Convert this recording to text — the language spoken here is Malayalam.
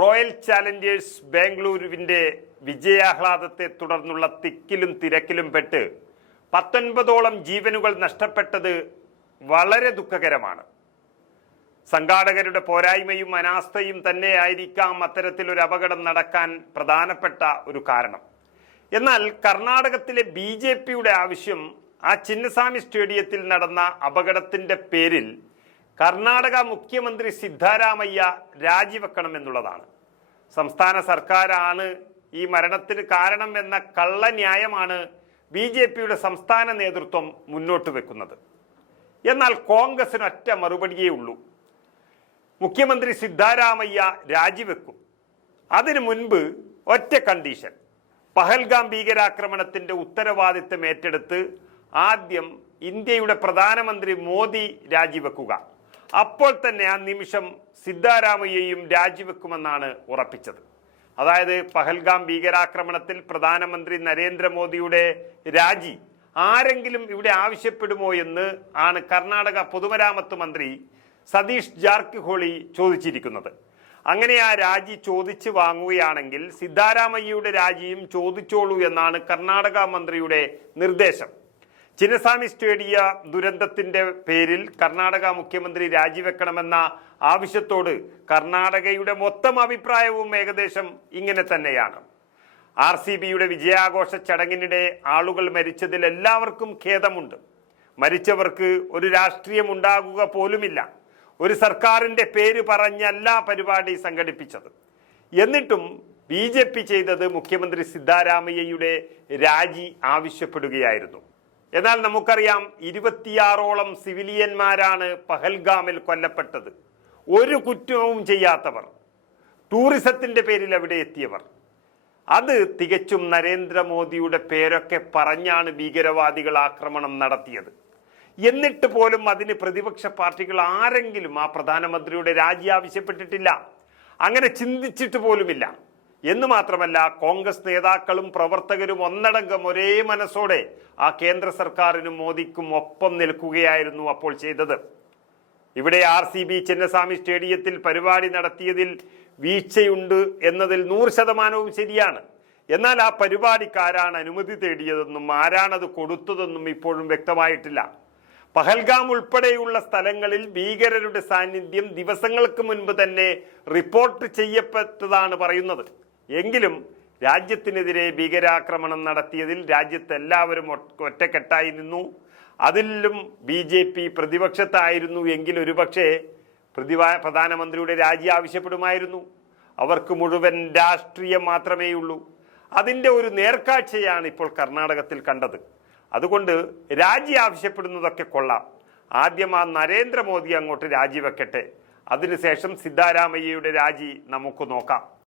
റോയൽ ചാലഞ്ചേഴ്സ് ബാംഗ്ലൂരുവിന്റെ വിജയാഹ്ലാദത്തെ തുടർന്നുള്ള തിക്കിലും തിരക്കിലും പെട്ട് 19ഓളം ജീവനുകൾ നഷ്ടപ്പെട്ടത് വളരെ ദുഃഖകരമാണ്. സംഘാടകരുടെ പോരായ്മയും അനാസ്ഥയും തന്നെയായിരിക്കാം അത്തരത്തിലൊരു അപകടം നടക്കാൻ പ്രധാനപ്പെട്ട ഒരു കാരണം. എന്നാൽ കർണാടകത്തിലെ BJPയുടെ ആവശ്യം ആ ചിന്നസ്വാമി സ്റ്റേഡിയത്തിൽ നടന്ന അപകടത്തിന്റെ പേരിൽ കർണാടക മുഖ്യമന്ത്രി സിദ്ധാരാമയ്യ രാജിവെക്കണമെന്നുള്ളതാണ്. സംസ്ഥാന സർക്കാരാണ് ഈ മരണത്തിന് കാരണം എന്ന കള്ളന്യായമാണ് BJPയുടെ സംസ്ഥാന നേതൃത്വം മുന്നോട്ട് വെക്കുന്നത്. എന്നാൽ കോൺഗ്രസിന് ഒറ്റ മറുപടിയേ ഉള്ളൂ. മുഖ്യമന്ത്രി സിദ്ധാരാമയ്യ രാജിവെക്കും. അതിനു മുൻപ് ഒറ്റ കണ്ടീഷൻ: പഹൽഗാം ഭീകരാക്രമണത്തിന്റെ ഉത്തരവാദിത്തം ഏറ്റെടുത്ത് ആദ്യം ഇന്ത്യയുടെ പ്രധാനമന്ത്രി മോദി രാജിവെക്കുക. അപ്പോൾ തന്നെ ആ നിമിഷം സിദ്ധാരാമയ്യയും രാജിവെക്കുമെന്നാണ് ഉറപ്പിച്ചത്. അതായത് പഹൽഗാം ഭീകരാക്രമണത്തിൽ പ്രധാനമന്ത്രി നരേന്ദ്രമോദിയുടെ രാജി ആരെങ്കിലും ഇവിടെ ആവശ്യപ്പെടുമോ എന്ന് ആണ് കർണാടക പൊതുമരാമത്ത് മന്ത്രി സതീഷ് ജാർക്കിഹോളി ചോദിച്ചിരിക്കുന്നത്. അങ്ങനെ ആ രാജി ചോദിച്ചു വാങ്ങുകയാണെങ്കിൽ സിദ്ധാരാമയ്യയുടെ രാജിയും ചോദിച്ചോളൂ എന്നാണ് കർണാടക മന്ത്രിയുടെ നിർദ്ദേശം. ചിന്നസ്വാമി സ്റ്റേഡിയ ദുരന്തത്തിന്റെ പേരിൽ കർണാടക മുഖ്യമന്ത്രി രാജിവെക്കണമെന്ന ആവശ്യത്തോട് കർണാടകയുടെ മൊത്തം അഭിപ്രായവും ഏകദേശം ഇങ്ങനെ തന്നെയാണ്. RCBയുടെ വിജയാഘോഷ ചടങ്ങിനിടെ ആളുകൾ മരിച്ചതിൽ എല്ലാവർക്കും ഖേദമുണ്ട്. മരിച്ചവർക്ക് ഒരു രാഷ്ട്രീയം ഉണ്ടാകുക പോലുമില്ല. ഒരു സർക്കാരിന്റെ പേര് പറഞ്ഞല്ല പരിപാടി സംഘടിപ്പിച്ചത്. എന്നിട്ടും BJP ചെയ്തത് മുഖ്യമന്ത്രി സിദ്ധാരാമയ്യയുടെ രാജി ആവശ്യപ്പെടുകയായിരുന്നു. എന്നാൽ നമുക്കറിയാം, 26ഓളം സിവിലിയന്മാരാണ് പഹൽഗാമിൽ കൊല്ലപ്പെട്ടത്. ഒരു കുറ്റവും ചെയ്യാത്തവർ, ടൂറിസത്തിന്റെ പേരിൽ അവിടെ എത്തിയവർ. അത് തികച്ചും നരേന്ദ്രമോദിയുടെ പേരൊക്കെ പറഞ്ഞാണ് ഭീകരവാദികൾ ആക്രമണം നടത്തിയത്. എന്നിട്ട് പോലും അതിന് പ്രതിപക്ഷ പാർട്ടികൾ ആരെങ്കിലും ആ പ്രധാനമന്ത്രിയുടെ രാജി ആവശ്യപ്പെട്ടിട്ടില്ല. അങ്ങനെ ചിന്തിച്ചിട്ട് പോലുമില്ല. എന്ന് മാത്രമല്ല, കോൺഗ്രസ് നേതാക്കളും പ്രവർത്തകരും ഒന്നടങ്കം ഒരേ മനസ്സോടെ ആ കേന്ദ്ര സർക്കാരിനും മോദിക്കും ഒപ്പം നിൽക്കുകയായിരുന്നു അപ്പോൾ ചെയ്തത്. ഇവിടെ RCB ചിന്നസ്വാമി സ്റ്റേഡിയത്തിൽ പരിപാടി നടത്തിയതിൽ വീഴ്ചയുണ്ട് എന്നതിൽ 100% ശരിയാണ്. എന്നാൽ ആ പരിപാടിക്കാരാണ് അനുമതി തേടിയതെന്നും ആരാണത് കൊടുത്തതെന്നും ഇപ്പോഴും വ്യക്തമായിട്ടില്ല. പഹൽഗാം ഉൾപ്പെടെയുള്ള സ്ഥലങ്ങളിൽ ഭീകരരുടെ സാന്നിധ്യം ദിവസങ്ങൾക്ക് മുൻപ് തന്നെ റിപ്പോർട്ട് ചെയ്യപ്പെട്ടതാണ് പറയുന്നത്. എങ്കിലും രാജ്യത്തിനെതിരെ ഭീകരാക്രമണം നടത്തിയതിൽ രാജ്യത്തെല്ലാവരും ഒറ്റക്കെട്ടായി നിന്നു. അതിലും BJP പ്രതിപക്ഷത്തായിരുന്നു എങ്കിൽ ഒരുപക്ഷെ പ്രധാനമന്ത്രിയുടെ രാജി ആവശ്യപ്പെടുമായിരുന്നു. അവർക്ക് മുഴുവൻ രാഷ്ട്രീയം മാത്രമേയുള്ളൂ. അതിൻ്റെ ഒരു നേർക്കാഴ്ചയാണ് ഇപ്പോൾ കർണാടകത്തിൽ കണ്ടത്. അതുകൊണ്ട് രാജി ആവശ്യപ്പെടുന്നതൊക്കെ കൊള്ളാം. ആദ്യം ആ നരേന്ദ്രമോദി അങ്ങോട്ട് രാജിവെക്കട്ടെ. അതിനുശേഷം സിദ്ധാരാമയ്യയുടെ രാജി നമുക്ക് നോക്കാം.